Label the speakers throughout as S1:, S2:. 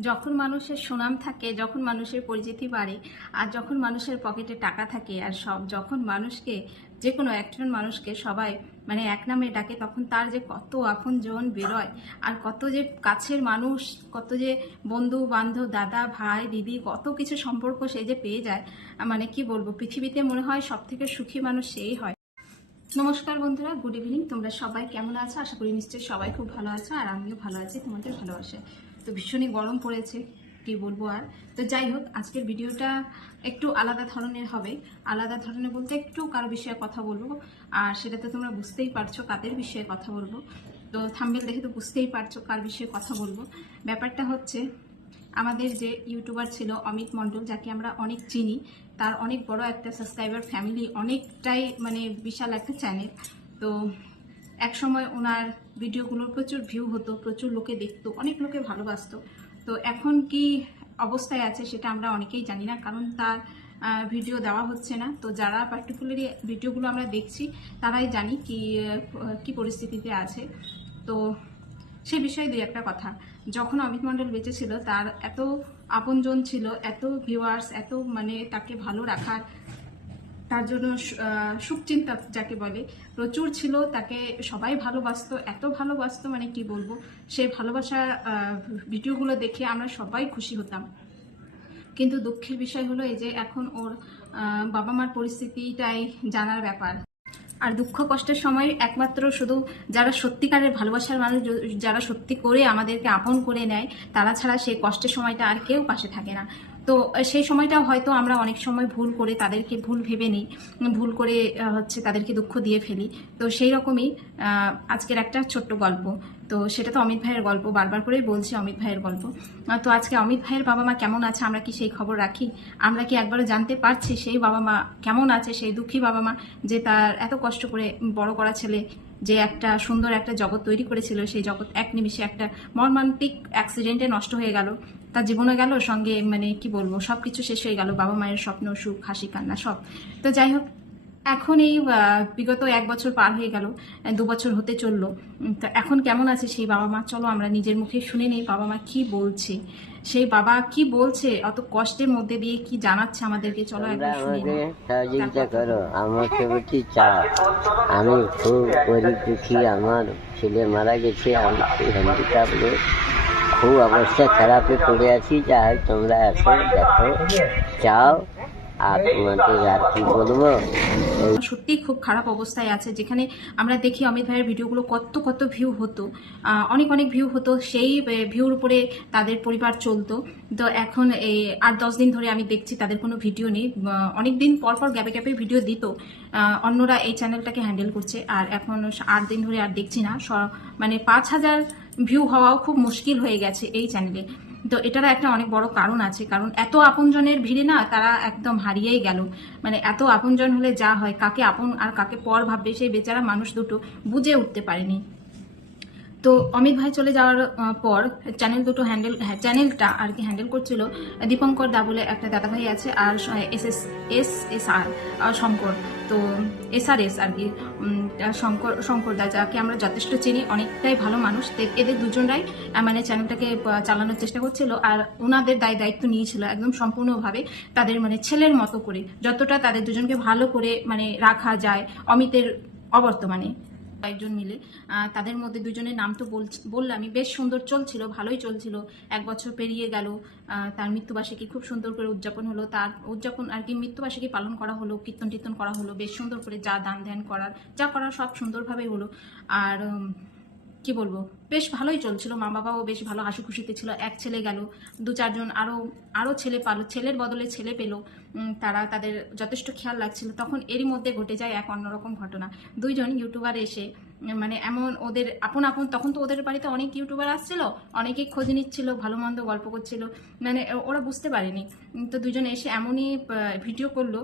S1: যখন মানুষের সুনাম থাকে, যখন মানুষের পরিচিতি বাড়ে, আর যখন মানুষের পকেটে টাকা থাকে, আর সব, যখন মানুষকে যে কোনো একজন মানুষকে সবাই মানে এক নামে ডাকে, তখন তার যে কত আপন জন বেরোয়, আর কত যে কাছের মানুষ, কত যে বন্ধু, বান্ধব, দাদা, ভাই, দিদি, কত কিছু সম্পর্ক সে যে পেয়ে যায় মানে কি বলব, পৃথিবীতে মনে হয় সব থেকে সুখী মানুষ সেই হয়। নমস্কার বন্ধুরা, গুড ইভিনিং, তোমরা সবাই কেমন আছো? আশা করি নিশ্চয়ই সবাই খুব ভালো আছো, আর আমিও ভালো আছি, তোমাদের ভালোবাসে তো ভীষণই গরম পড়েছে, কি বলব আর। তো যাই হোক, আজকের ভিডিওটা একটু আলাদা ধরনের হবে। আলাদা ধরনের বলতে একটু কারও বিষয়ে কথা বলব, আর সেটা তো তোমরা বুঝতেই পারছ কাদের বিষয়ে কথা বলব। তো থাম্বেল দেখে তো বুঝতেই পারছ কার বিষয়ে কথা বলব। ব্যাপারটা হচ্ছে, আমাদের যে ইউটিউবার ছিল অমিত মণ্ডল, যাকে আমরা অনেক চিনি, তার অনেক বড় একটা সাবস্ক্রাইবার ফ্যামিলি অনেকটাই মানে বিশাল একটা চ্যানেল তো এক সময় ওনার ভিডিওগুলোর প্রচুর ভিউ হতো, প্রচুর লোকে দেখতো, অনেক লোকে ভালোবাসতো। তো এখন কি অবস্থায় আছে সেটা আমরা অনেকেই জানি না, কারণ তার ভিডিও দেওয়া হচ্ছে না। তো যারা পার্টিকুলারলি ভিডিওগুলো আমরা দেখছি, তারাই জানি কি কি পরিস্থিতিতে আছে। তো সে বিষয়ে দুই একটা কথা। যখন অমিত মণ্ডল বেঁচে ছিল তার এত আপনজন ছিল, এত ভিউয়ার্স এত মানে তাকে ভালো রাখার তার জন্য সুখচিন্তা যাকে বলে। প্রচুর ছিল, তাকে সবাই ভালোবাসতো, এত ভালোবাসতো মানে কি বলব? সেই ভালোবাসা ভিডিওগুলো দেখে আমরা সবাই খুশি হতাম। কিন্তু দুঃখের বিষয় হলো এই যে এখন ওর বাবা মার পরিস্থিতিটাই জানার ব্যাপার। আর দুঃখ কষ্টের সময় একমাত্র শুধু যারা সত্যিকারের ভালোবাসার মানুষ যারা সত্যি করে আমাদেরকে আপন করে নেয়, তারা ছাড়া সেই কষ্টের সময়টা আর কেউ পাশে থাকে না। তো সেই সময়টা হয়তো আমরা অনেক সময় ভুল করে তাদেরকে ভুল ভেবে নিই, ভুল করে হচ্ছে তাদেরকে দুঃখ দিয়ে ফেলি। তো সেই রকমই আজকের একটা ছোট্ট গল্প। তো সেটা তো অমিত ভাইয়ের গল্প, বারবার করেই বলছি অমিত ভাইয়ের গল্প। তো আজকে অমিত ভাইয়ের বাবা মা কেমন আছে, আমরা কি সেই খবর রাখি? আমরা কি একবারও জানতে পারছি সেই বাবা মা কেমন আছে, সেই দুঃখী বাবা মা যে তার এত কষ্ট করে বড় করা ছেলে, যে একটা সুন্দর একটা জগৎ তৈরি করেছিল, সেই জগৎ এক নিমিষে একটা মর্মান্তিক অ্যাক্সিডেন্টে নষ্ট হয়ে গেল। তার জীবনে গেল সঙ্গে মানে কি বলব সব কিছু শেষ হয়ে গেল বাবা মায়ের স্বপ্ন সুখ হাসি কান্না সব। তো যাই হোক এখন এই বিগত এক বছর পার হয়ে গেল দু বছর হতে চলল। তো এখন কেমন আছে সেই বাবা মা? চলো আমরা নিজের মুখে শুনে নেই বাবা মা কি বলছে। সেই বাবা কি বলছে অত কষ্টের মধ্যে দিয়ে কি জানাচ্ছে আমাদেরকে? চলো একবার শুনে
S2: আমাকে সহযোগিতা করো আমাকে বলছি চাও। আমি খুব গরিব দুঃখী আমার ছেলে মারা গেছে আমি হ্যান্ডিক্যাপ লোক। খুব অবস্থা খারাপে পড়ে আছি। যা তোমরা এসো, দেখো। চাও বলব?
S1: সত্যিই খুব খারাপ অবস্থায় আছে। যেখানে আমরা দেখি অমিত ভাইয়ের ভিডিওগুলো কত কত ভিউ হতো। অনেক অনেক ভিউ হতো। সেই ভিউর উপরে তাদের পরিবার চলতো। তো এখন এই আট দশ দিন ধরে আমি দেখছি তাদের কোনো ভিডিও নেই। অনেক দিন পর পর গ্যাপে গ্যাপে ভিডিও দিত। অন্যরা এই চ্যানেলটাকে হ্যান্ডেল করছে। আর এখন আট দিন ধরে আর দেখছি না। মানে পাঁচ হাজার ভিউ হওয়াও খুব মুশকিল হয়ে গেছে এই চ্যানেলে তো এটার একটা অনেক বড় কারণ আছে, কারণ এত আপনজনের ভিড়ে না তারা একদম হারিয়েই গেল। মানে এত আপনজন হলে যা হয়, কাকে আপন আর কাকে পর ভাববে সেই বেচারা মানুষ দুটো বুঝে উঠতে পারেনি। তো অমিত ভাই চলে যাওয়ার পর চ্যানেল দুটো হ্যান্ডেল হ্যাঁ চ্যানেলটা আর কি হ্যান্ডেল করছিল, দীপঙ্কর দা বলে একটা দাদা ভাই আছে আর এস এস এস এস, আর শঙ্কর। তো এসআরএস আর কি শঙ্কর শঙ্করদা যাকে আমরা যথেষ্ট চিনি, অনেকটাই ভালো মানুষ। এদের দুজনরাই মানে চ্যানেলটাকে চালানোর চেষ্টা করছিল আর ওনাদের দায়, দায়িত্ব নিয়েছিল একদম সম্পূর্ণভাবে তাদের মানে ছেলের মতো করে, যতটা তাদের দুজনকে ভালো করে মানে রাখা যায় অমিতের অবর্তমানে। কয়েকজন মিলে। তাদের মধ্যে দুজনের নাম তো বললামই, বেশ সুন্দর চলছিল, ভালোই চলছিল। এক বছর পেরিয়ে গেল তার মৃত্যুবার্ষিকী খুব সুন্দর করে উদযাপন হলো। তার উদযাপন আর কি, মৃত্যুবার্ষিকী পালন করা হলো, কীর্তন টীর্তন করা হলো, বেশ সুন্দর করে যা দান ধ্যান করার, যা করার সব সুন্দরভাবেই হলো। আর কি বলব, বেশ ভালোই চলছিল। মা বাবাও বেশ ভালো হাসি খুশিতে ছিল। এক ছেলে গেল, দু চারজন আরও আরও ছেলে পালো, ছেলের বদলে ছেলে পেল। তারা তাদের যথেষ্ট খেয়াল লাগছিল তখন এরই মধ্যে ঘটে যায় এক অন্যরকম ঘটনা। দুইজন ইউটিউবার এসে মানে এমন ওদের, আপন আপন, তখন তো ওদের বাড়িতে অনেক ইউটিউবার আসছিল, অনেকেই খোঁজ নিচ্ছিল, ভালো মন্দ গল্প করছিল মানে ওরা বুঝতে পারেনি। তো দুজন এসে এমনই ভিডিও করল,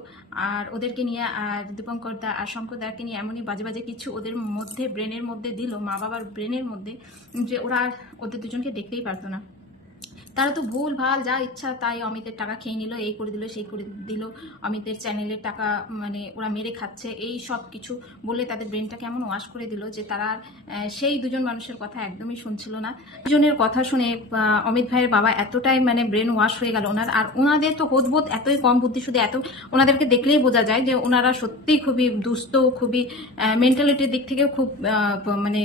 S1: আর ওদেরকে নিয়ে, আর দীপঙ্কর দা আর শঙ্কর দাকে নিয়ে এমনই বাজে বাজে কিছু ওদের মধ্যে ব্রেনের মধ্যে দিল মা বাবার ব্রেনের মধ্যে, যে ওরা ওদের দুজনকে দেখতেই পারতো না। তারা তো ভুল, ভালো, যা ইচ্ছা তাই অমিতের টাকা খেয়ে নিল, এই করে দিল, সেই করে দিল। অমিতের চ্যানেলের টাকা মানে ওরা মেরে খাচ্ছে, এই সব কিছু বলে তাদের ব্রেনটা কেমন ওয়াশ করে দিল যে তারা সেই দুজন মানুষের কথা একদমই শুনছিল না। দুজনের কথা শুনে অমিত ভাইয়ের বাবা এতটাই মানে ব্রেন ওয়াশ হয়ে গেল ওনার। আর ওনাদের তো হোদবোধ এতই কম বুদ্ধি শুধু এত, ওনাদেরকে দেখলেই বোঝা যায় যে ওনারা সত্যিই খুবই দুস্থ, খুবই মেন্টালিটির দিক থেকেও খুব মানে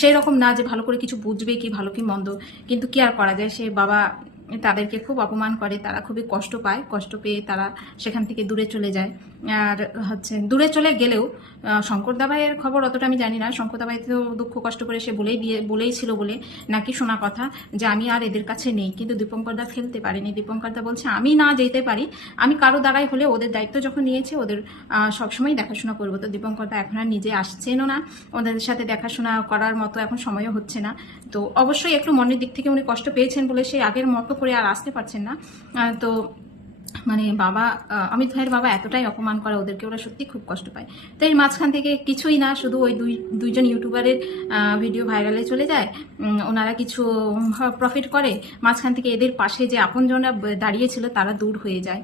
S1: সেই রকম না যে ভালো করে কিছু বুঝবে কি ভালো কি মন্দ। কিন্তু কি আর করা যায়? সে বাবা estaba তাদেরকে খুব অপমান করে, তারা খুবই কষ্ট পায়। কষ্ট পেয়ে তারা সেখান থেকে দূরে চলে যায়। আর হচ্ছে দূরে চলে গেলেও শঙ্কর দাবাইয়ের খবর অতটা আমি জানি না। শঙ্কর দাবাই তো দুঃখ কষ্ট করে সে বলেই দিয়ে, বলেই ছিল বলে নাকি শোনা কথা যে আমি আর এদের কাছে নেই। কিন্তু দীপঙ্কর দা ফেলতে পারেনি। দীপঙ্কর দা বলছে, আমি না যেতে পারি। আমি কারও দ্বারাই হলে ওদের দায়িত্ব যখন নিয়েছে, ওদের সবসময় দেখাশোনা করব। তো দীপঙ্কর দা এখন আর নিজে আসছেনও না। ওদের সাথে দেখাশোনা করার মতো এখন সময়ও হচ্ছে না। তো অবশ্যই একটু মনের দিক থেকে উনি কষ্ট পেয়েছেন বলে সেই আগের মতো করে আর আসতে পারছেন না। তো মানে বাবা অমিত ভাইয়ের বাবা এতটাই অপমান করে ওদেরকে, ওরা সত্যি খুব কষ্ট পায়। তো এর মাঝখান থেকে কিছুই না, শুধু ওই দুই, দুইজন ইউটিউবারের ভিডিও ভাইরালে চলে যায়। ওনারা কিছু প্রফিট করে। মাঝখান থেকে এদের পাশে যে আপনজনরা দাঁড়িয়েছিল তারা দূর হয়ে যায়।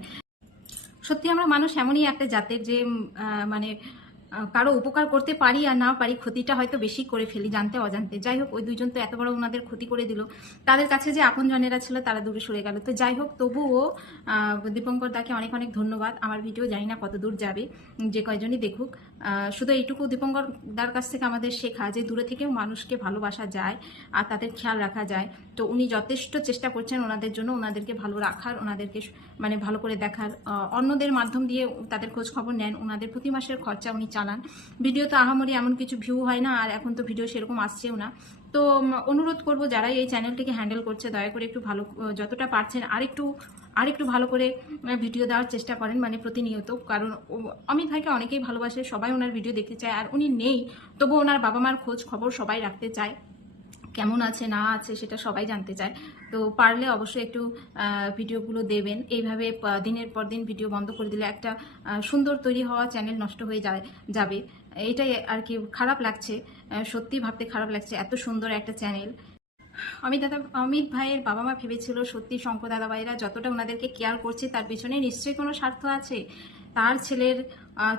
S1: সত্যি আমরা মানুষ এমনই একটা জাতের যে মানে কারও উপকার করতে পারি আর না পারি ক্ষতিটা হয়তো বেশি করে ফেলি জানতে অজান্তে। যাই হোক, ওই দুইজন তো এত বড় ওনাদের ক্ষতি করে দিল। তাদের কাছে যে আপন জনেরা ছিল, তারা দূরে সরে গেল। তো যাই হোক, তবুও দীপঙ্কর দাকে অনেক অনেক ধন্যবাদ। আমার ভিডিও জানি না কত দূর যাবে, যে কয়জনই দেখুক। শুধু এইটুকু দীপঙ্কর দার কাছ থেকে আমাদের শেখা যে দূরে থেকেও মানুষকে ভালোবাসা যায় আর তাদের খেয়াল রাখা যায়। তো উনি যথেষ্ট চেষ্টা করছেন ওনাদের জন্য, ওনাদেরকে ভালো রাখার, ওনাদেরকে মানে ভালো করে দেখার। অন্যদের মাধ্যম দিয়ে তাদের খোঁজ খবর নেন। ওনাদের প্রতি মাসের খরচা উনি চালান ভিডিও তো আহামরি এমন কিছু ভিউ হয় না, আর এখন তো ভিডিও সেরকম আসছেও না। তো অনুরোধ করব যারা এই চ্যানেলটিকে হ্যান্ডেল করছে, দয়া করে একটু ভালো যতটা পারছেন আরেকটু আরেকটু ভালো করে ভিডিও দেওয়ার চেষ্টা করেন মানে প্রতিনিয়ত। কারণ অমিত ভাইকে অনেকেই ভালোবাসে, সবাই ওনার ভিডিও দেখতে চায়, আর উনি নেই। তবু ওনার বাবা মার খোঁজ খবর সবাই রাখতে চায়। কেমন আছে, না আছে সেটা সবাই জানতে চায়। তো পারলে অবশ্যই একটু ভিডিওগুলো দেবেন। এইভাবে দিনের পর দিন ভিডিও বন্ধ করে দিলে একটা সুন্দর তৈরি হওয়া চ্যানেল নষ্ট হয়ে যায়, যাবে। এটাই আর কি খারাপ লাগছে সত্যি ভাবতে খারাপ লাগছে, এত সুন্দর একটা চ্যানেল। অমিত দাদা, অমিত ভাইয়ের বাবা মা ভেবেছিল, সত্যি শঙ্কর দাদা ভাইরা যতটা ওনাদেরকে কেয়ার করছে, তার পিছনে নিশ্চয়ই কোনো স্বার্থ আছে? তার ছেলের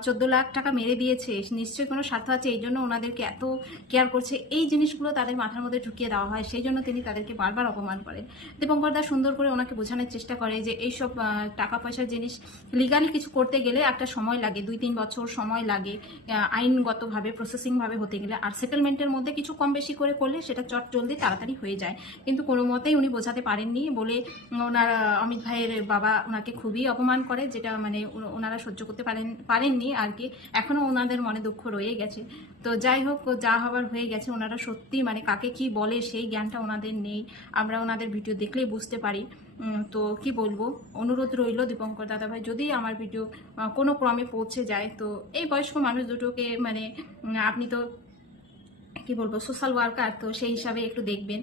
S1: চোদ্দ লাখ টাকা মেরে দিয়েছে। নিশ্চয়ই কোনো স্বার্থ আছে, এই জন্য ওনাদেরকে এত কেয়ার করছে। এই জিনিসগুলো তাদের মাথার মধ্যে ঢুকিয়ে দেওয়া হয়, সেই জন্য তিনি তাদেরকে বারবার অপমান করেন। দীপঙ্কর দা সুন্দর করে ওনাকে বোঝানোর চেষ্টা করে যে, এইসব টাকা পয়সার জিনিস লিগালি কিছু করতে গেলে একটা সময় লাগে, দুই তিন বছর সময় লাগে আইনগতভাবে প্রসেসিংভাবে হতে গেলে। আর সেটেলমেন্টের মধ্যে কিছু কম বেশি করে করলে সেটা চট জলদি তাড়াতাড়ি হয়ে যায়। কিন্তু কোনো মতেই উনি বোঝাতে পারেননি বলে ওনার অমিত ভাইয়ের বাবা ওনাকে খুবই অপমান করে, যেটা মানে ওনারা সহ্য করতে পারেন পারেন পারেননি আর কি এখনও ওনাদের মনে দুঃখ রয়ে গেছে। তো যাই হোক যা হবার হয়ে গেছে, ওনারা সত্যি মানে কাকে কি বলে সেই জ্ঞানটা ওনাদের নেই। আমরা ওনাদের ভিডিও দেখলেই বুঝতে পারি। তো কি বলব? অনুরোধ রইল দীপঙ্কর দাদাভাই, যদি আমার ভিডিও কোনো ক্রমে পৌঁছে যায়, তো এই বয়স্ক মানুষ দুটোকে মানে আপনি তো কি বলব সোশ্যাল ওয়ার্কার তো সেই হিসাবে একটু দেখবেন।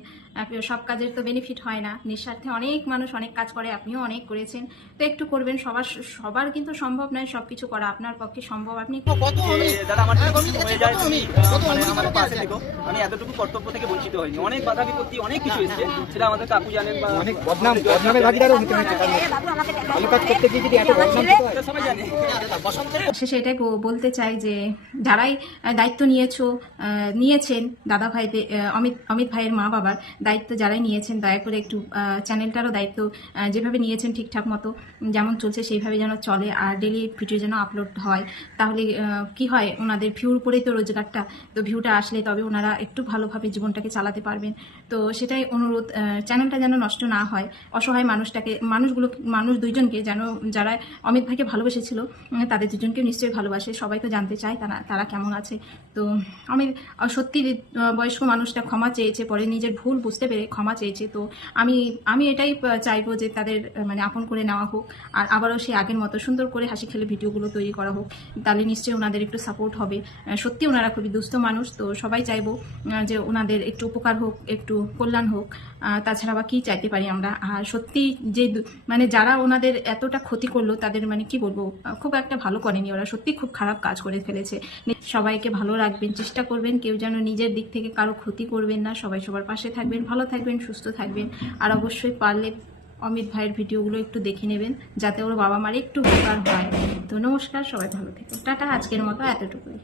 S1: সব কাজের তো বেনিফিট হয় না। নিঃস্বার্থে অনেক মানুষ অনেক কাজ করে আপনিও অনেক করেছেন। তো একটু করবেন সবার সবার কিন্তু সম্ভব নয় সবকিছু করা আপনার পক্ষে সম্ভব। আপনি
S3: কিছু হয়ে আমি এতটুকু কর্তব্য থেকে বঞ্চিত হইনি। অনেক বাধা বিপত্তি অনেক কিছু এসেছে সেটা আমাদের কাকু জানেন
S4: অনেক বদনাম বদনামের ভাগিদারও হতে হয়েছে ভালো কাজ করতে গিয়ে যদি এত বদনাম
S3: সবাই জানে।
S1: শেষে এটাই বলতে চাই যে যারাই দায়িত্ব নিয়েছো আহ, নিয়েছেন দাদা ভাই অমিত অমিত ভাইয়ের মা বাবার দায়িত্ব যারাই নিয়েছেন, দয়া করে একটু চ্যানেলটারও দায়িত্ব যেভাবে নিয়েছেন ঠিকঠাক মতো, যেমন চলছে সেইভাবে যেন চলে আর ডেলি ভিডিও যেন আপলোড হয়। তাহলে কি হয়, ওনাদের ভিউর উপরেই তো রোজগারটা, তো ভিউটা আসলে তবে ওনারা একটু ভালোভাবে জীবনটাকে চালাতে পারবেন। তো সেটাই অনুরোধ চ্যানেলটা যেন নষ্ট না হয়, অসহায় মানুষটাকে, মানুষগুলো, মানুষ দুইজনকে যেন, যারা অমিত ভাইকে ভালোবেসেছিল তাদের দুজনকে নিশ্চয়ই ভালোবাসে, সবাই তো জানতে চায় তারা তারা কেমন আছে। তো আমি সত্যি বয়স্ক মানুষটা ক্ষমা চেয়েছে, পরে নিজের ভুল বুঝতে পেরে ক্ষমা চেয়েছে। তো আমি আমি এটাই চাইব যে তাদের মানে আপন করে নেওয়া হোক। আর আবারও সেই আগের মতো সুন্দর করে হাসি খেলে ভিডিওগুলো তৈরি করা হোক। তাহলে নিশ্চয়ই ওনাদের একটু সাপোর্ট হবে। সত্যি ওনারা খুবই দুস্থ মানুষ। তো সবাই চাইব যে ওনাদের একটু উপকার হোক, একটু কল্যাণ হোক। তাছাড়া বা কী চাইতে পারি আমরা? আর সত্যি যে মানে যারা ওনাদের এতটা ক্ষতি করল, তাদের মানে কি বলব? খুব একটা ভালো করেনি ওরা। সত্যি খুব খারাপ কাজ করে ফেলেছে। সবাইকে ভালো রাখবেন, চেষ্টা করবেন। কেউ যেন নিজের দিক থেকে কারও ক্ষতি করবেন না। সবাই সবার পাশে থাকবেন। থাকবেন, ভালো থাকবেন, সুস্থ থাকবেন। আর অবশ্যই পারলে অমিত ভাইয়ের ভিডিওগুলো একটু দেখে নেবেন, যাতে ওর বাবা মার একটু উপকার হয়। তো নমস্কার, সবাই ভালো থেকো টাটা, আজকের মতো এতটুকুই।